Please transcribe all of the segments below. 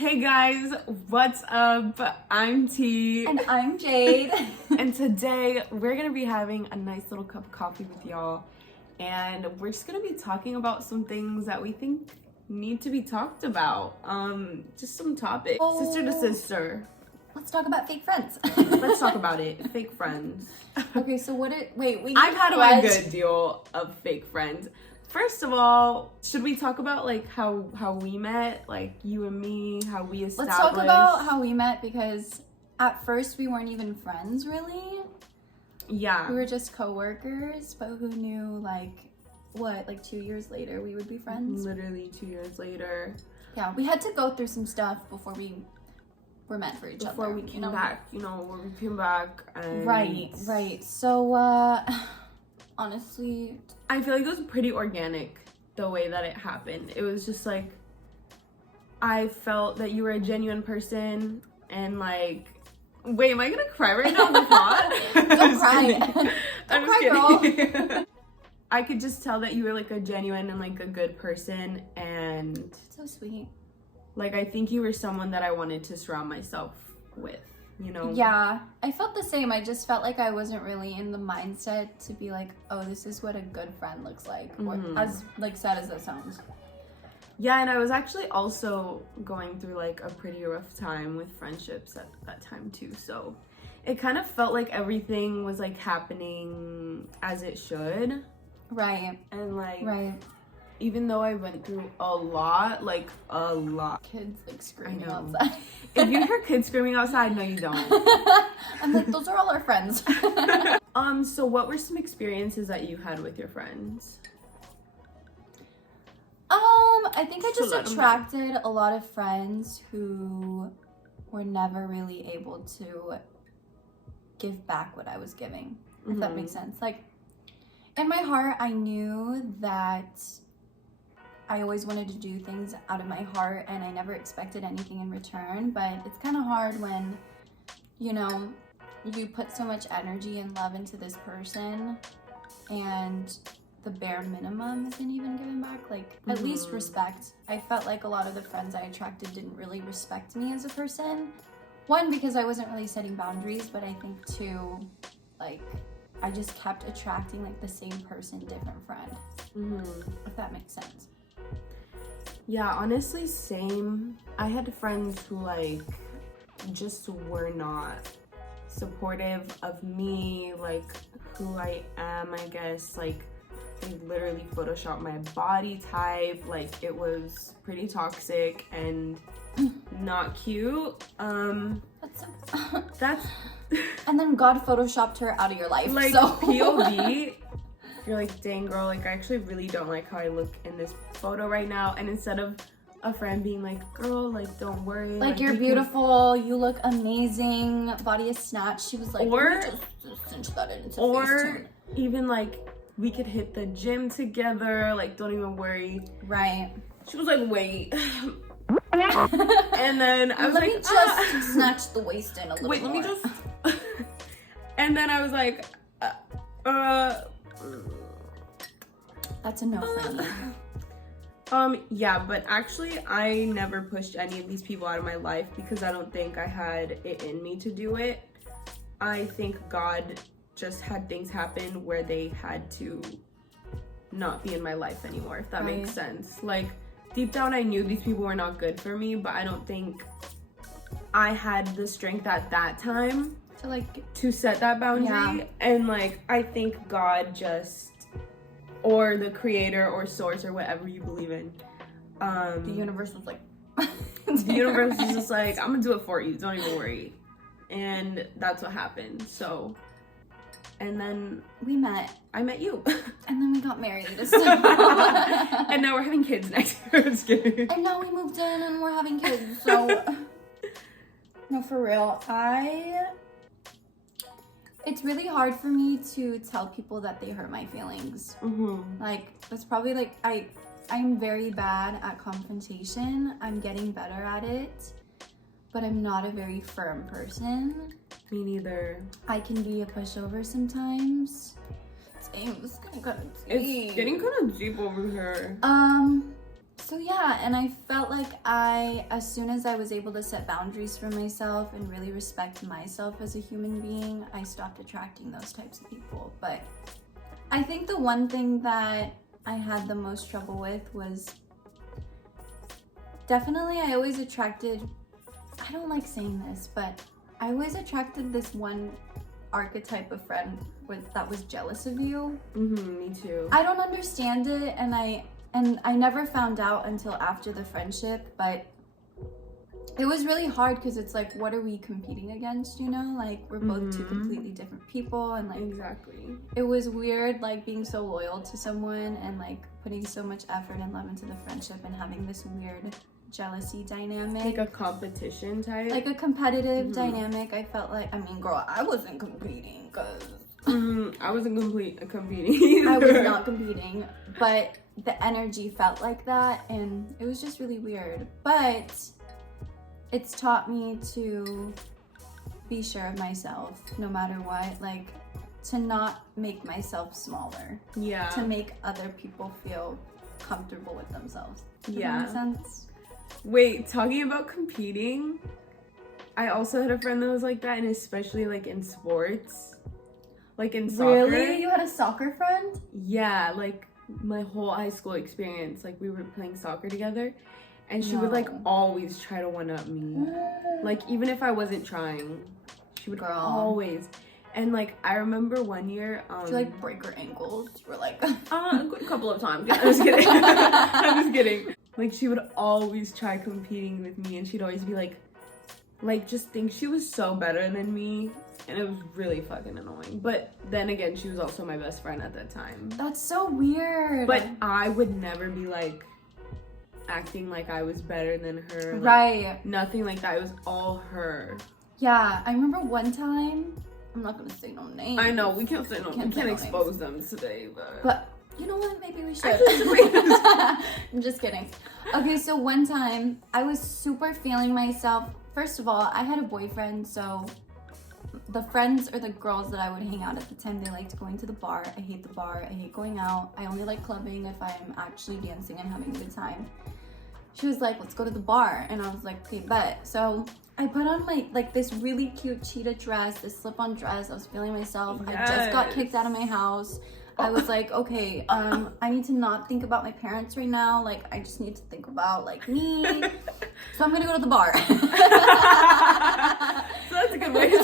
Hey guys, what's up? I'm T. And I'm Jade. And today we're gonna be having a nice little cup of coffee with y'all. And we're just gonna be talking about some things that we think need to be talked about. Just some topics. Sister to sister. Let's talk about fake friends. Let's talk about it. Fake friends. Okay, so I've had my good deal of fake friends. First of all, should we talk about like how we met, like you and me, how we established? Let's talk about how we met, because at first we weren't even friends, really. Yeah. We were just co-workers, but who knew, like 2 years later we would be friends? Literally 2 years later. Yeah, we had to go through some stuff before we were meant for each other. Before we came back, when we came back. And Right. So, honestly, I feel like it was pretty organic the way that it happened. It was just like, I felt that you were a genuine person, and like, wait, am I gonna cry right now on the pod? Don't cry. I'm just kidding. Girl. I could just tell that you were like a genuine and like a good person, and so sweet. Like, I think you were someone that I wanted to surround myself with, you know? Yeah, I felt the same. I just felt like I wasn't really in the mindset to be like, oh, this is what a good friend looks like. Or as like sad as that sounds. Yeah, and I was actually also going through like a pretty rough time with friendships at that time too. So it kind of felt like everything was like happening as it should. Right. And like, right. Even though I went through a lot. Kids like screaming outside. If you hear kids screaming outside, no you don't. I'm like, those are all our friends. So what were some experiences that you had with your friends? I think I just attracted a lot of friends who were never really able to give back what I was giving, if that makes sense. Like, in my heart, I knew that I always wanted to do things out of my heart, and I never expected anything in return. But it's kind of hard when, you put so much energy and love into this person, and the bare minimum isn't even given back. Like, at least respect. I felt like a lot of the friends I attracted didn't really respect me as a person. One, because I wasn't really setting boundaries, but I think two, like, I just kept attracting like the same person, different friend. If that makes sense. Yeah, honestly, same. I had friends who like just were not supportive of me, like who I am, I guess. Like, they literally photoshopped my body type. Like, it was pretty toxic and not cute. That's and then God photoshopped her out of your life. Like, so. POV, you're like, dang girl, like I actually really don't like how I look in this photo right now. And instead of a friend being like, girl, like don't worry, like you're beautiful, you look amazing, body is snatched, she was like, or just cinch that into or Facetune. Even like, we could hit the gym together, like don't even worry. Right. She was like, wait. And then I was let like, me just snatch the waist in a little wait, more. let me just and then I was like, that's a no for me. Yeah, but actually I never pushed any of these people out of my life because I don't think I had it in me to do it. I think God just had things happen where they had to not be in my life anymore, if that makes sense. Like, deep down I knew these people were not good for me, but I don't think I had the strength at that time to set that boundary. Yeah. And like, I think God just, or the creator or source or whatever you believe in, the universe was like, the universe is just like, I'm gonna do it for you, don't even worry. And that's what happened. So, and then I met you. And then we got married. And now we're having kids next year. I'm just kidding. And now we moved in and we're having kids. So, no, for real. It's really hard for me to tell people that they hurt my feelings. Like, that's probably like, I'm very bad at confrontation. I'm getting better at it, but I'm not a very firm person. Me neither. I can be a pushover sometimes. It's getting kind of deep. It's getting kind of deep over here. So yeah, and I felt like as soon as I was able to set boundaries for myself and really respect myself as a human being, I stopped attracting those types of people. But I think the one thing that I had the most trouble with was definitely I always attracted, I don't like saying this, but I always attracted this one archetype of friend that was jealous of you. Me too. I don't understand it, and I never found out until after the friendship, but it was really hard because it's like, what are we competing against, you know? Like, we're both two completely different people, and like, exactly. It was weird, like, being so loyal to someone and like putting so much effort and love into the friendship and having this weird jealousy dynamic. Like a competition type? Like a competitive dynamic. I felt like, I mean, girl, I wasn't competing because... I wasn't competing either. I was not competing, but the energy felt like that, and it was just really weird. But it's taught me to be sure of myself no matter what, like to not make myself smaller. Yeah. To make other people feel comfortable with themselves. Does Yeah. that make sense? Wait, talking about competing, I also had a friend that was like that, and especially like in sports. Like in soccer. Really? You had a soccer friend? Yeah, like my whole high school experience, like we were playing soccer together, and she would like always try to one up me. Like even if I wasn't trying, she would always. And like I remember one year, did you like break her ankles? You were like a couple of times. I'm just kidding. I'm just kidding. Like she would always try competing with me, and she'd always be like just think she was so better than me. And it was really fucking annoying. But then again, she was also my best friend at that time. That's so weird. But I would never be like acting like I was better than her. Like, right. Nothing like that. It was all her. Yeah, I remember one time, I'm not gonna say no names. I know, we can't say no names. We can't expose them today, but you know what? Maybe we should. I'm just kidding. Okay, so one time, I was super feeling myself. First of all, I had a boyfriend, so the friends or the girls that I would hang out at the time, they liked going to the bar. I hate the bar. I hate going out. I only like clubbing if I'm actually dancing and having a good time. She was like, let's go to the bar. And I was like, okay, bet. So I put on my, like this really cute cheetah dress, this slip-on dress. I was feeling myself. Yes. I just got kicked out of my house. I was like, okay, I need to not think about my parents right now. Like, I just need to think about like me. So I'm gonna go to the bar. So that's a good way to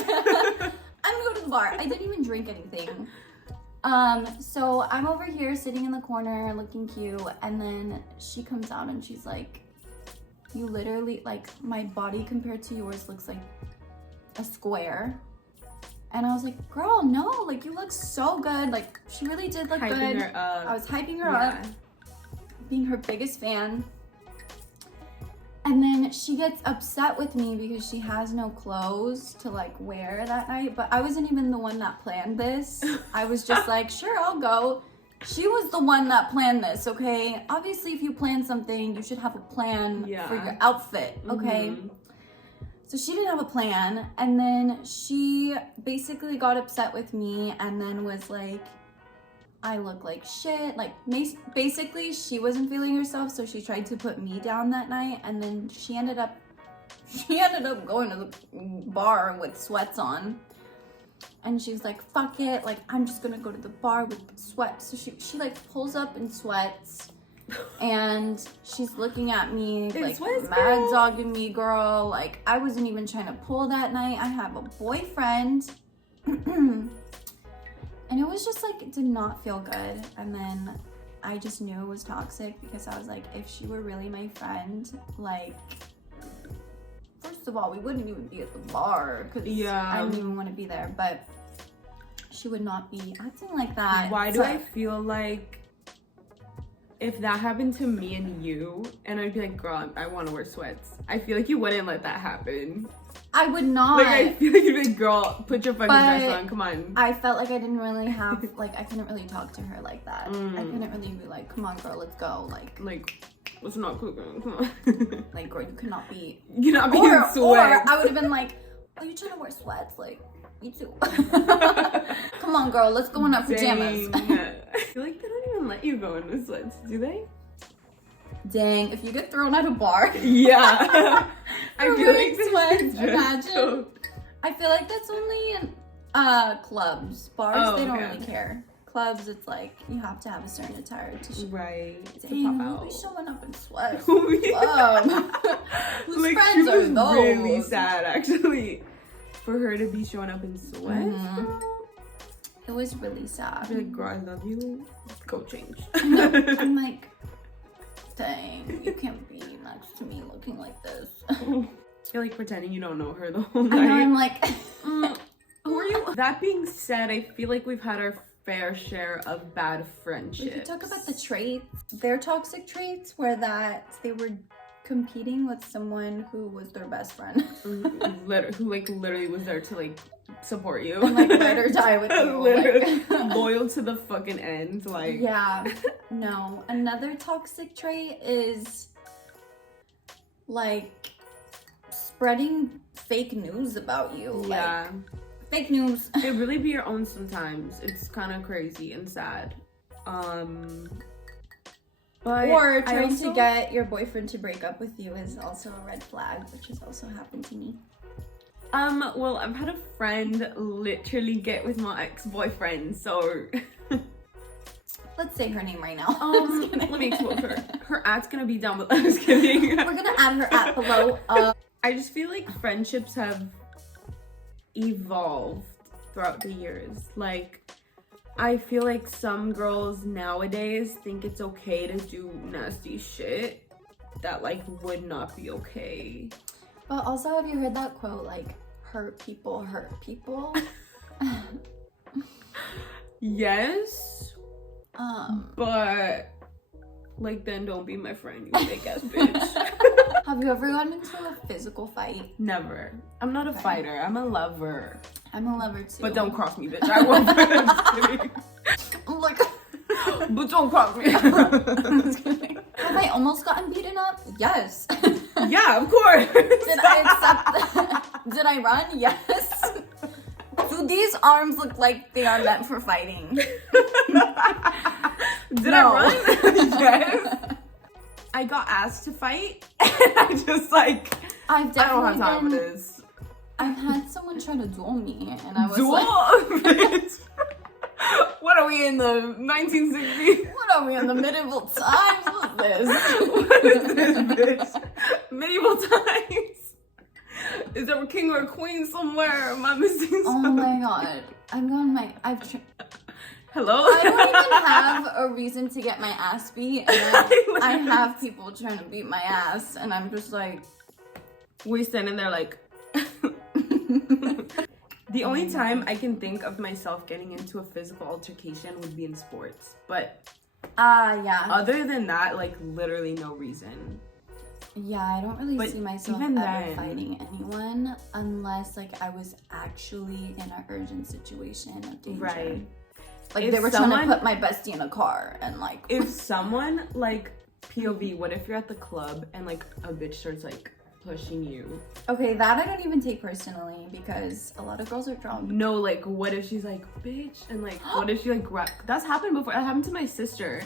I'm gonna go to the bar. I didn't even drink anything. So I'm over here sitting in the corner looking cute, and then she comes out and she's like, you literally, like, my body compared to yours looks like a square. And I was like, girl, no, like, you look so good. Like, she really did look hyping good. Her up. I was hyping her up, being her biggest fan. And then she gets upset with me because she has no clothes to like wear that night. But I wasn't even the one that planned this. I was just like, sure, I'll go. She was the one that planned this, okay? Obviously, if you plan something, you should have a plan for your outfit, okay? So she didn't have a plan. And then she basically got upset with me and then was like, I look like shit. Like, basically, she wasn't feeling herself, so she tried to put me down that night, and then she ended up going to the bar with sweats on, and she was like, fuck it, like, I'm just gonna go to the bar with sweats. So she like pulls up in sweats, and she's looking at me like mad dogging me, girl. Like, I wasn't even trying to pull that night. I have a boyfriend. And it was just like, it did not feel good. And then I just knew it was toxic because I was like, if she were really my friend, like, first of all, we wouldn't even be at the bar because I didn't even want to be there. But she would not be acting like that. Why do I feel like if that happened to me and you, and I'd be like, girl, I want to wear sweats, I feel like you wouldn't let that happen. I would not. Like, I feel like you'd be like, girl, put your fucking dress on, come on. I felt like I didn't really have, like, I couldn't really talk to her like that. I couldn't really be like, come on, girl, let's go. Like, let's not cooking, come on. Like, girl, you cannot be in sweats. Or I would have been like, oh, you trying to wear sweats? Like, me too. Come on, girl, let's go in our pajamas. I feel like they don't even let you go in the sweats, do they? Dang, if you get thrown at a bar. Yeah. I feel like sweats, imagine. I feel like that's only in clubs. Bars, they don't really care. Clubs, it's like you have to have a certain attire to show. Right. Dang, we'll be showing up in sweats. Whose Like, friends are those? Really sad, actually, for her to be showing up in sweats. It was really sad. I'd be like, girl, I love you. Go change. I'm like, dang, you can't be next to me looking like this. You're like pretending you don't know her the whole night. I know, I'm like, who are you? That being said, I feel like we've had our fair share of bad friendships. we could talk about the traits. Their toxic traits were that they were competing with someone who was their best friend. Who literally was there to like support you. And like ride or die with you. Literally loyal to the fucking end. Like, yeah. No. Another toxic trait is like spreading fake news about you. yeah. Like, fake news. It really be your own sometimes. It's kind of crazy and sad. But or trying to get your boyfriend to break up with you is also a red flag, which has also happened to me. Well, I've had a friend literally get with my ex-boyfriend, so Let's say her name right now. let me expose her. Her ad's gonna be down below. I'm just kidding. We're gonna add her at below. I just feel like friendships have evolved throughout the years. Like, I feel like some girls nowadays think it's okay to do nasty shit that like would not be okay. But also, have you heard that quote, like, hurt people hurt people? Yes. But like, then don't be my friend, you fake ass bitch. Have you ever gotten into a physical fight? Never. I'm not a fighter. I'm a lover. I'm a lover too. But don't cross me, bitch. I won't. I'm just kidding. I'm like, but don't cross me. I'm just kidding. Have I almost gotten beaten up? Yes. Yeah, of course. Did I accept that? Did I run? Yes. Do these arms look like they are meant for fighting? Did I run? Yes. I got asked to fight, and I just like, I don't have time for this. I've had someone try to duel me, and I was like, what are we in the 1960s? What are we in the medieval times? What's this? What is this, bitch? Medieval times? Is there a king or a queen somewhere? Am I missing something? Oh my god. Hello? I don't even have a reason to get my ass beat, and I have people trying to beat my ass, and I'm just like... We standing there like... The only time I can think of myself getting into a physical altercation would be in sports. But... yeah. Other than that, like, literally no reason. Yeah, I don't really see myself ever fighting anyone unless, like, I was actually in an urgent situation of danger. Right. Like, if they were trying to put my bestie in a car and, like... If someone, like, POV, what if you're at the club and, like, a bitch starts, like, pushing you? Okay, that I don't even take personally because a lot of girls are drunk. No, like, what if she's like, bitch? And, like, what if she, like, that's happened before. That happened to my sister.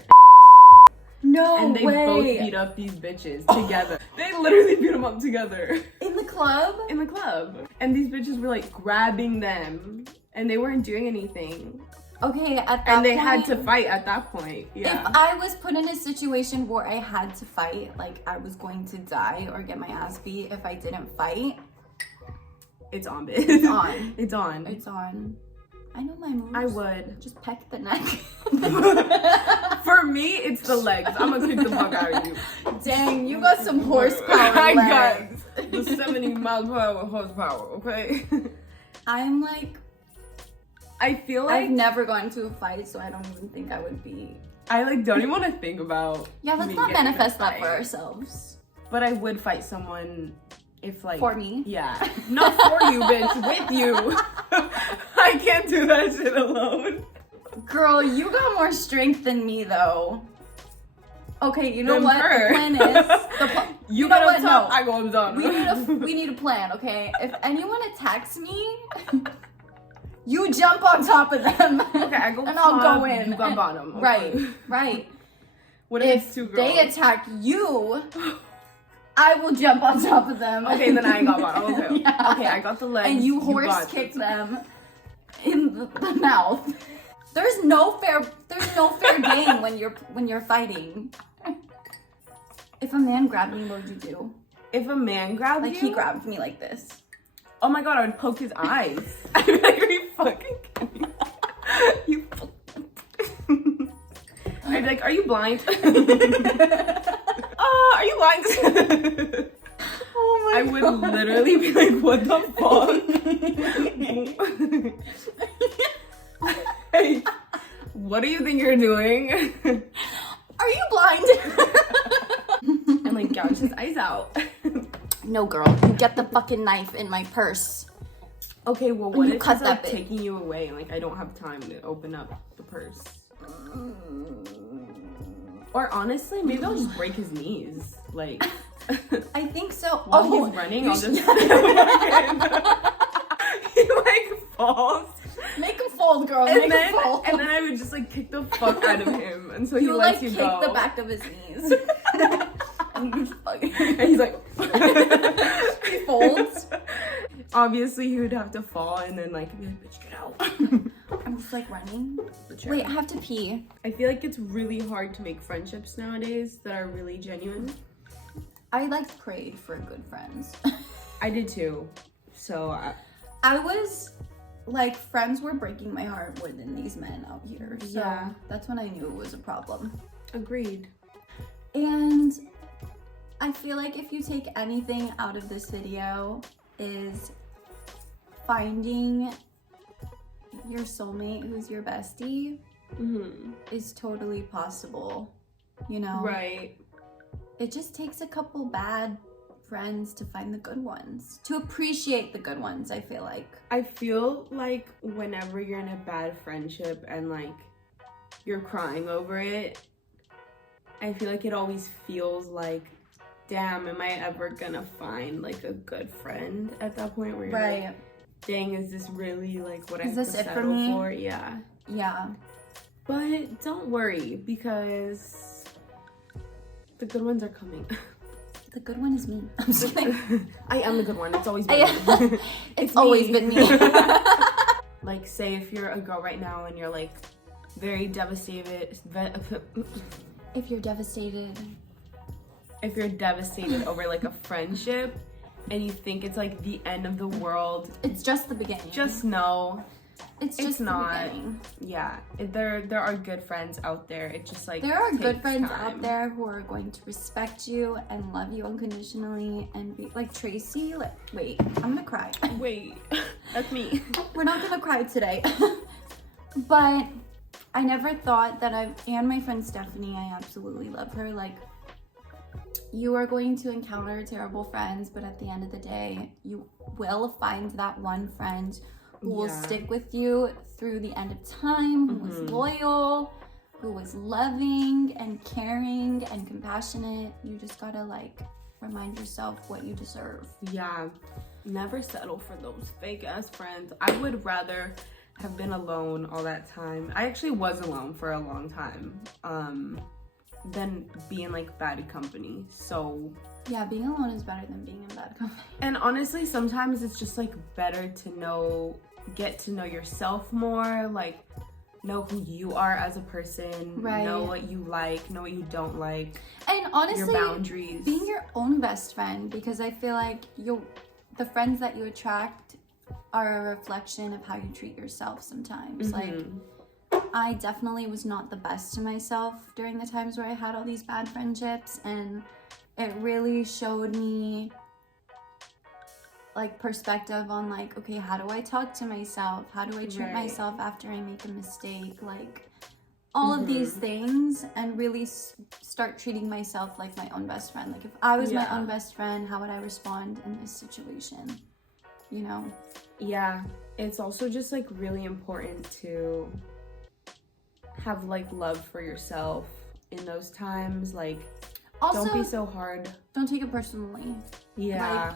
No way. And they both beat up these bitches together. They literally beat them up together. In the club? In the club. And these bitches were like grabbing them. And they weren't doing anything. Okay, at that point. And they had to fight at that point. Yeah. If I was put in a situation where I had to fight, like I was going to die or get my ass beat if I didn't fight. It's on, bitch. It's on. It's on. It's on. I know my moves. I would. Just peck the neck. For me, it's the legs. I'm gonna kick the fuck out of you. Dang, you got some horsepower. I legs. got the 70 miles per hour horsepower, okay? I'm like... I feel like... I've never gone into a fight, so I don't even think I would be... I like don't even want to think about... Yeah, let's not manifest that for ourselves. But I would fight someone if like... For me? Yeah. Not for you, bitch. With you. I can't do that shit alone. Girl, you got more strength than me, though. Okay, you know Than what? her. The plan is... You know go what? up top, No. I go up down. We need a plan, okay? If anyone attacks me, you jump on top of them. Okay, I go and top, I'll go in. you go bottom. Okay. Right, right. What if it's two girls? They attack you, I will jump on top of them. Okay, then I got one. Okay, Yeah. okay, I got the legs. And you horse kick them in the mouth. There's no fair game when you're fighting. If a man grabbed me, what would you do? If a man grabbed you? Like, he grabbed me like this. Oh my god, I would poke his eyes. I'd be like, are you fucking kidding me? You I'd be like, are you blind? Are you blind? Oh my I would literally be like, what the fuck? Hey, what do you think you're doing? Are you blind? And like gouge his eyes out. No, girl, you get the fucking knife in my purse. Okay, well, what You if cut it's that like bit. taking you away and like I don't have time to open up the purse? Or honestly, maybe I'll just break his knees. Like, I think so. while he's running, I'll just he like falls. Make him fold, girl. And Make him fold. then I would just like kick the fuck out of him until he You lets like you kick go. the back of his knees. And And he's like he folds. Obviously he would have to fall and then like be like, bitch, get out. I'm just like running. Sure. Wait, I have to pee. I feel like it's really hard to make friendships nowadays that are really genuine. I like prayed for good friends. I did too. So I was like, friends were breaking my heart more than these men out here. So Yeah. that's when I knew it was a problem. agreed. And I feel like if you take anything out of this video is finding your soulmate who's your bestie is totally possible, you know? Right. It just takes a couple bad friends to find the good ones, to appreciate the good ones, I feel like. I feel like whenever you're in a bad friendship and like you're crying over it, I feel like it always feels like, damn, am I ever gonna find like a good friend at that point where you're like, dang, is this really like what I have to settle for? Yeah. Yeah. But don't worry, because the good ones are coming. The good one is me. I'm just kidding. I am the good one. It's always been me. It's always been me. Like, say if you're a girl right now and you're like very devastated, If you're devastated. if you're devastated over like a friendship and you think it's like the end of the world, It's just the beginning. just know it's it's just not. the beginning. Yeah, there are good friends out there. It just like There are good takes friends time. out there who are going to respect you and love you unconditionally and be like Tracy. Like, wait, I'm gonna cry. Wait, that's me. We're not gonna cry today. But I never thought that and my friend Stephanie, I absolutely love her. Like, you are going to encounter terrible friends, but at the end of the day, you will find that one friend who will stick with you through the end of time, who was loyal, who was loving and caring and compassionate. You just gotta like remind yourself what you deserve. Yeah, never settle for those fake ass friends. I would rather have been alone all that time. I actually was alone for a long time. Than being like bad company. So yeah, being alone is better than being in bad company. And honestly, sometimes it's just like better to get to know yourself more, like know who you are as a person, right? Know what you like, know what you don't like, and honestly, your boundaries. Being your own best friend, because I feel like the friends that you attract are a reflection of how you treat yourself sometimes. Like, I definitely was not the best to myself during the times where I had all these bad friendships, and it really showed me like perspective on like, okay, how do I talk to myself? How do I treat myself after I make a mistake? Like all of these things, and really start treating myself like my own best friend. Like if I was my own best friend, how would I respond in this situation? You know? Yeah, it's also just like really important to have like love for yourself in those times. Like, also, don't be so hard. Don't take it personally. Yeah. Like,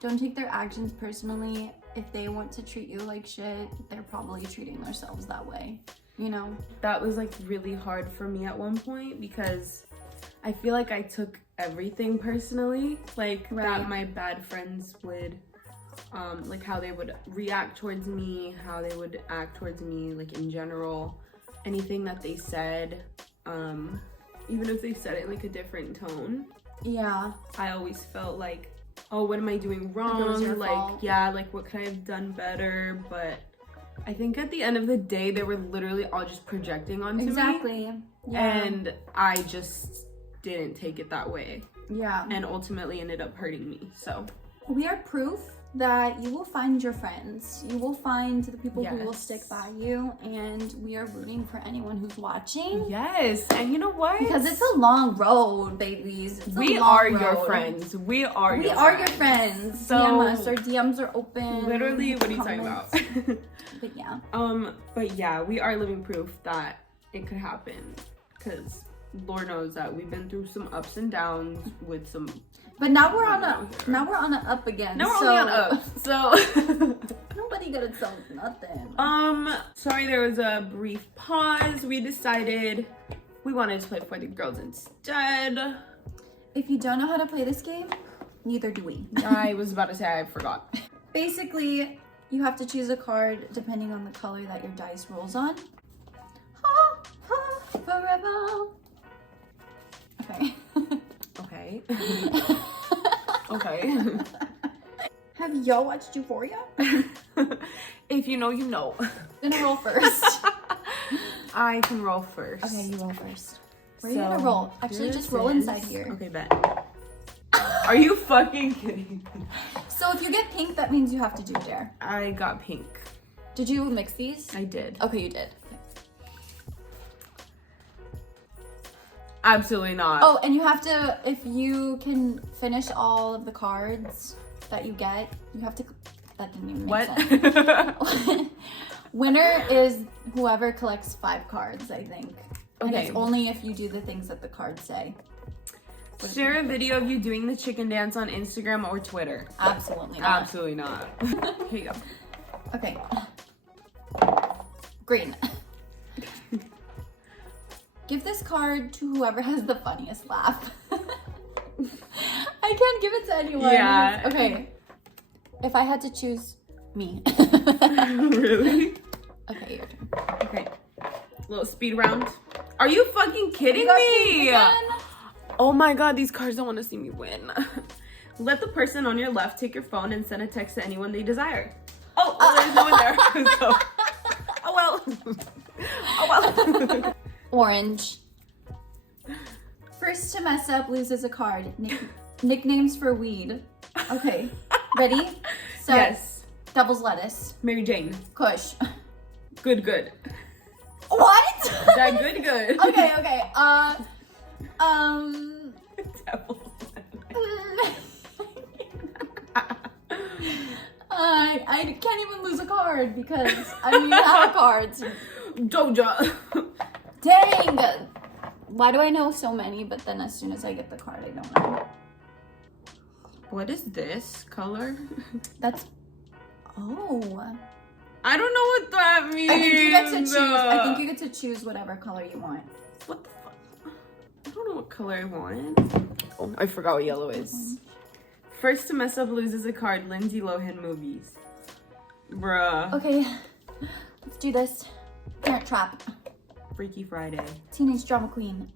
don't take their actions personally. If they want to treat you like shit, they're probably treating themselves that way. you know? That was like really hard for me at one point because I feel like I took everything personally. Like that my bad friends would, like how they would react towards me, how they would act towards me, like in general, anything that they said, even if they said it in like a different tone. Yeah. I always felt like, oh, what am I doing wrong? Like, yeah, like what could I have done better? But I think at the end of the day, they were literally all just projecting onto me. Exactly. Yeah. And I just didn't take it that way. Yeah. And ultimately ended up hurting me. So we are proof that you will find your friends. You will find the people who will stick by you, and we are rooting for anyone who's watching. Yes, and you know what? Because it's a long road, babies. We are your friends. We are your friends. So DM us. Our DMs are open. Literally, what are you talking about? But yeah, we are living proof that it could happen. Because Lord knows that we've been through some ups and downs with some. But now we're on a up again. Now we're only on up. So nobody gonna tell us nothing. Sorry, there was a brief pause. We decided we wanted to play for the girls instead. If you don't know how to play this game, neither do we. I was about to say I forgot. Basically, you have to choose a card depending on the color that your dice rolls on. Forever. Okay. Okay. Okay. Have y'all watched Euphoria? If you know, you know. I'm gonna roll first. I can roll first. Okay, you roll first. Where are you gonna roll? Actually, just roll inside here. Okay, bet. Are you fucking kidding me? So if you get pink, that means you have to do dare. I got pink. Did you mix these? I did. Okay, you did. Absolutely not. Oh, and you have to, if you can finish all of the cards that you get, you have to, that didn't even make sense. Winner is whoever collects 5 cards, I think. Okay. And it's only if you do the things that the cards say. Share a video of you doing the chicken dance on Instagram or Twitter. Absolutely not. Absolutely not. Here you go. Okay. Green. Give this card to whoever has the funniest laugh. I can't give it to anyone. Yeah. Okay. If I had to choose me. Really? Okay, your turn. Okay. Little speed round. Are you fucking kidding me? Oh my god, these cards don't want to see me win. Let the person on your left take your phone and send a text to anyone they desire. Oh, there's no one there. So, oh well. Oh well. Orange. First to mess up loses a card. Nicknames for weed. Okay. Ready? So, yes. Devil's lettuce. Mary Jane. Kush. Good, good. What? That good, good. Okay. Devil's I can't even lose a card because I don't even have cards. Doja. Dang! Why do I know so many, but then as soon as I get the card, I don't know. What is this color? That's... Oh. I don't know what that means. I think you get to choose. I think you get to choose whatever color you want. What the fuck? I don't know what color I want. Oh, I forgot what yellow is. First to mess up loses a card. Lindsay Lohan movies. Bruh. Okay. Let's do this. Parent Trap. Freaky Friday. Teenage Drama Queen.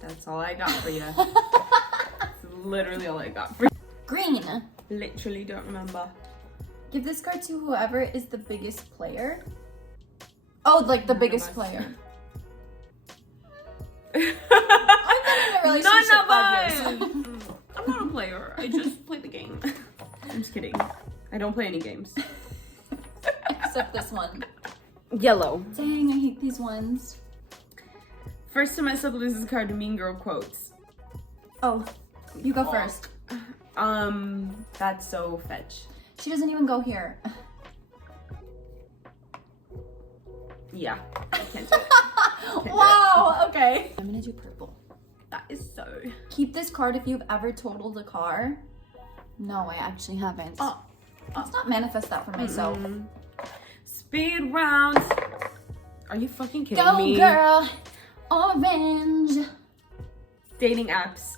That's all I got for you. That's literally all I got for you. Green. Literally don't remember. Give this card to whoever is the biggest player. Oh, like the biggest player. I've been in a relationship None of 5 us. years. I'm not a player. I just play the game. I'm just kidding. I don't play any games. Except this one. Yellow. Dang, I hate these ones. First to mess up loses card to Mean Girl quotes. Oh, you go first. That's so fetch. She doesn't even go here. Yeah, I can't do it. Wow, okay. I'm gonna do purple. That is so. Keep this card if you've ever totaled a car. No, I actually haven't. Let's not manifest that for myself. Speed round. Are you fucking kidding Go, me? girl. Orange. Dating apps.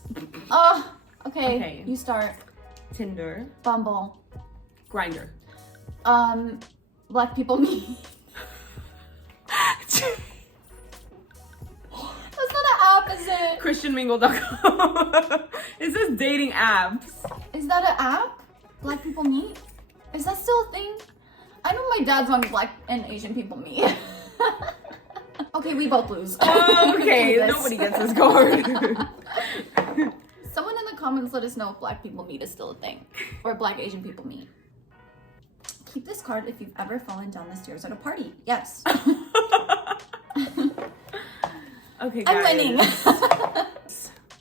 Oh, okay. Okay. You start. Tinder. Bumble. Grindr. Black people meet. That's not an app, is it? ChristianMingle.com. It says dating apps. Is that an app? Black people meet? Is that still a thing? I know my dad's on Black and Asian people meet. Okay, we both lose. Okay, nobody gets this card. Someone in the comments let us know if Black people meet is still a thing. Or Black Asian people meet. Keep this card if you've ever fallen down the stairs at a party. Yes. Okay, guys. I'm winning.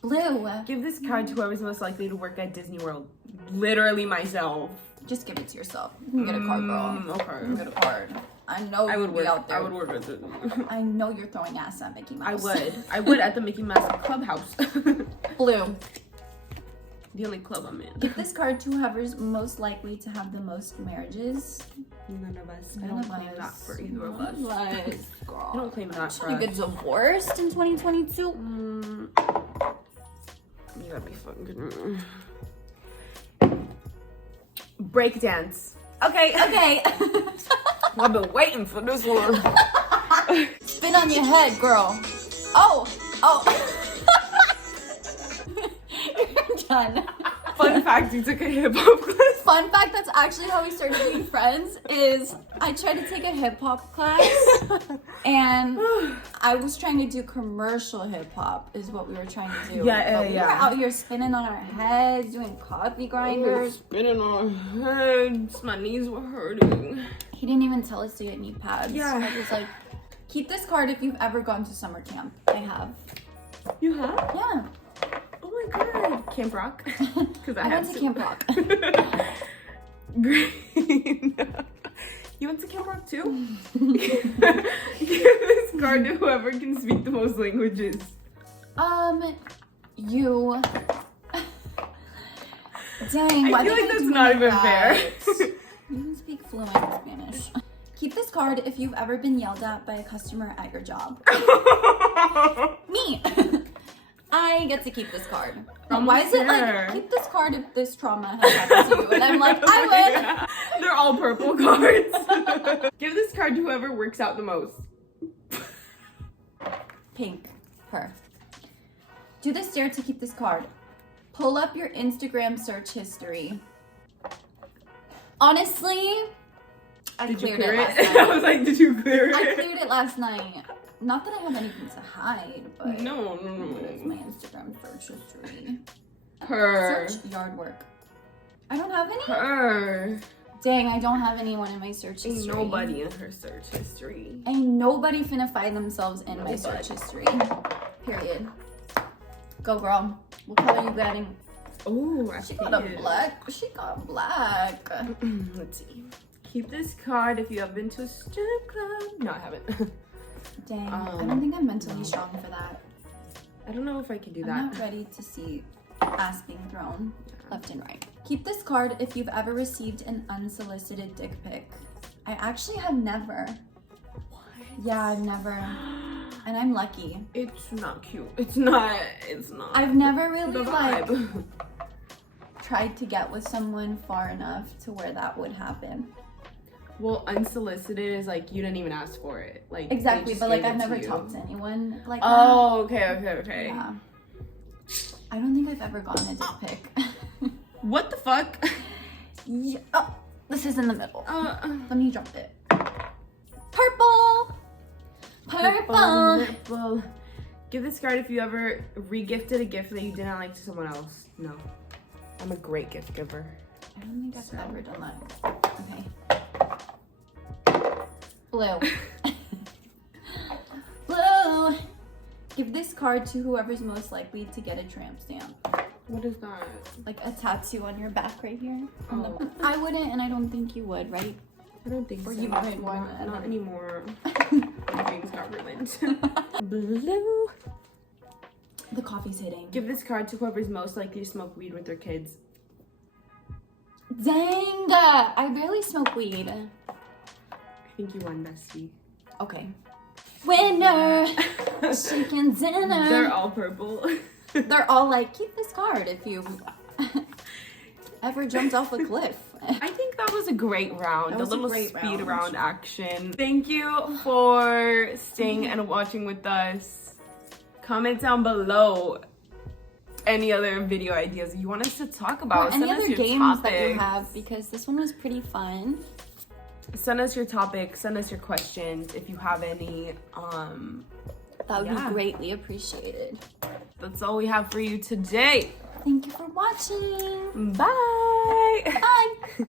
Blue. Give this card to whoever's most likely to work at Disney World. Literally myself. Just give it to yourself. You can get a card, girl. You Okay. can get a card. I know I would you'd work. be out there. I would work at Disney. I know you're throwing ass at Mickey Mouse. I would at the Mickey Mouse Clubhouse. Blue. The only club I'm in. Give this card to whoever's most likely to have the most marriages. None of us. I None don't of claim us. that for either of us. Lies, girl. I don't claim that for You us. get divorced in 2022? You gotta be fucking good. Breakdance. Okay. Okay. I've been waiting for this one. Spin on your head, girl. Oh. You're done. Fun fact, you took a hip hop class. Fun fact, that's actually how we started being friends, is I tried to take a hip hop class and I was trying to do commercial hip hop is what we were trying to do. Yeah. We were out here spinning on our heads, doing coffee grinders. Spinning our heads. My knees were hurting. He didn't even tell us to get knee pads. Yeah. I was like, keep this card if you've ever gone to summer camp. I have. You have? Yeah. Oh my god. Camp Rock? Because I went to Camp Rock. Green. You went to Camp Rock too? Give this card to whoever can speak the most languages. You. Dang, I why feel did like that's do not even that? fair. You can speak fluent Spanish. Keep this card if you've ever been yelled at by a customer at your job. Me. I get to keep this card. Why is it like, keep this card if this trauma has happened to you? And I'm like, I would. Yeah. They're all purple cards. Give this card to whoever works out the most. Pink. Her. Do this dare to keep this card. Pull up your Instagram search history. Honestly, I cleared it last night. I was like, did you clear it? I cleared it last night. Not that I have anything to hide, but No. it's my Instagram search history. Her. Search yard work. I don't have any. Her. Dang, I don't have anyone in my search Ain't history. nobody in her search history. Ain't nobody finna find themselves in my Nobody. search history. Period. Go, girl. What color you getting? Oh, She got a black. She got black. Let's see. Keep this card if you have been to a strip club. No, I haven't. Dang, I don't think I'm mentally strong for that. I don't know if I can do I'm that. not ready to see ass being thrown left and right. Keep this card if you've ever received an unsolicited dick pic. I actually have never. What? Yeah, I've never. And I'm lucky. It's not cute. It's not. I've never really the like vibe. tried to get with someone far enough to where that would happen. Well, unsolicited is like you didn't even ask for it. Like they Exactly, just but like gave I've it to never you. talked to anyone like Oh, okay. that. Yeah. I don't think I've ever gotten a dick pic. What the fuck? Yeah. Oh, this is in the middle. Uh, Let me drop it. Purple. Purple. Give this card if you ever re-gifted a gift that you didn't like to someone else. No. I'm a great gift giver. I don't think I've So. ever done that. Okay. Blue. Blue. Give this card to whoever's most likely to get a tramp stamp. What is that? Like a tattoo on your back right here. Oh. I wouldn't, and I don't think you would, right? I don't think Or so. you might want not, it. not anymore. My dreams got ruined. Blue. The coffee's hitting. Give this card to whoever's most likely to smoke weed with their kids. Dang! I barely smoke weed. I think you won, Bestie. Okay. Winner, chicken dinner. They're all purple. They're all like, keep this card if you ever jumped off a cliff. I think that was a great round. That was a a little great speed round. round action. Thank you for staying and watching with us. Comment down below any other video ideas you want us to talk about. Or any Send us other your games that you topics. have, because this one was pretty fun. Send us your topics, send us your questions if you have any. That would Yeah. be greatly appreciated. That's all we have for you today. Thank you for watching. Bye. Bye.